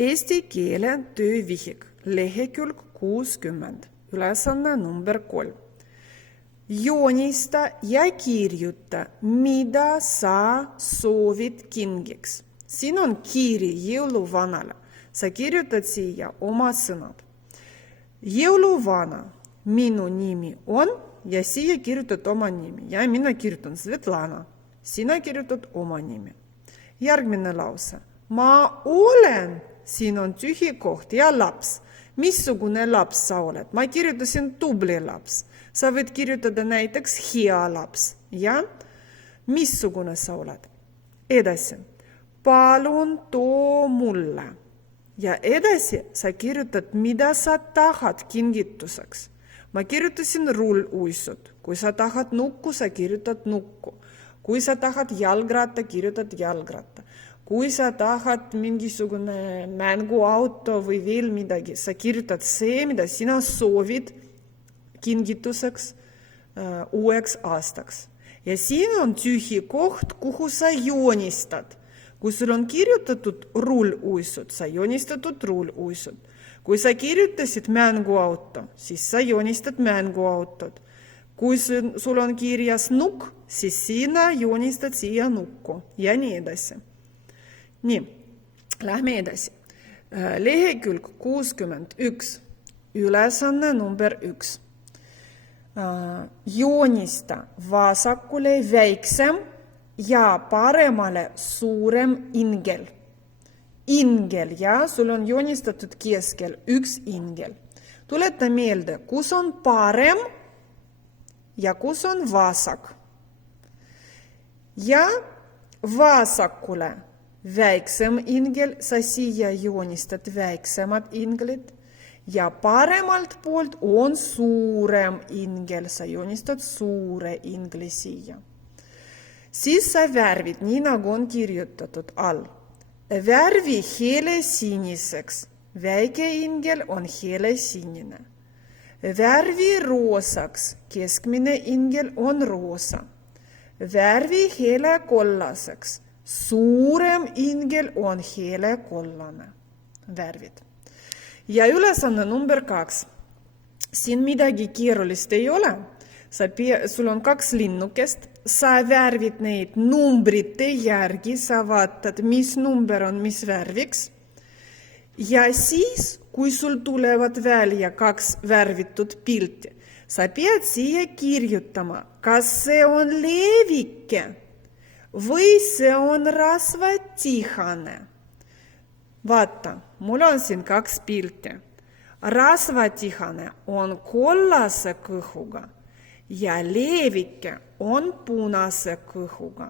Eesti keele töövihik, lehekülg 60, ülesanne number 3. Joonista ja kirjuta, mida sa soovid kingiks. Siin on kiri jõuluvanale. Sa kirjutad siia oma sõnad. Jõuluvana, minu nimi on, ja siia kirjutad oma nimi. Ja mina kirjutan Svetlana. Sina kirjutad oma nimi. Järgmine lause. Ma olen, siin on tühi koht ja laps. Missugune laps sa oled? Ma kirjutasin tubli laps. Sa võid kirjutada näiteks hea laps. Ja? Missugune sa oled? Edasi. Palun too mulle. Ja edasi sa kirjutad, mida sa tahad kingituseks. Ma kirjutasin rulluisud. Kui sa tahad nukku, sa kirjutad nukku. Kui sa tahad jalgratta, kirjutad jalgratta. Kui sa tahad mingisugune mänguauto või veel midagi, sa kirjutad see, mida sina soovid kingituseks uueks aastaks. Ja siin on tühi koht, kuhu sa joonistad. Kui sul on kirjutatud rulluisud, sa joonistatud rulluisud. Kui sa kirjutasid mänguauto, siis sa joonistad mänguautod. Kui sul on kirjas nukk, siis sina joonistad siia nukku ja nii edasi. Nii, lähme edasi. Lehekülg 61, ülesanne number 1. Joonista vasakule väiksem ja paremale suurem ingel. Ingel, ja sul on joonistatud keskel üks ingel. Tuleta meelde, kus on parem ja kus on vasak. Ja vasakule väiksem ingel, sa siia joonistad väiksemad inglid. Ja paremalt poolt on suurem ingel, sa joonistad suure ingli siia. Siis sa värvid, nii nagu on kirjutatud all. Värvi hele siniseks. Väike ingel on hele sinine. Värvi roosaks. Keskmine ingel on roosa. Värvi hele kollaseks. Suurem ingel on hele kollane. Värvid. Ja ülesanne number 2. Siin midagi keerulist ei ole. Sul on 2 linnukest. Sa värvid neid numbrite järgi. Sa vaatad, mis number on mis värviks. Ja siis, kui sul tulevad välja 2 värvitud pilti, sa pead siia kirjutama, kas see on leevike või see on rasvatihane. Vaata, mul on siin 2 pilti. Rasvatihane on kollase kõhuga ja leevike on punase kõhuga.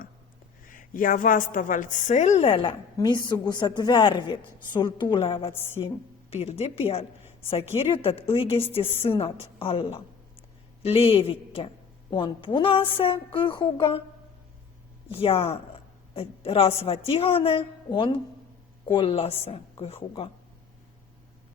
Ja vastavalt sellele, missugused värvid sul tulevad siin pildi peal, sa kirjutad õigesti sõnad alla. Leevike on punase kõhuga ja rasvatihane on kollase kõhuga.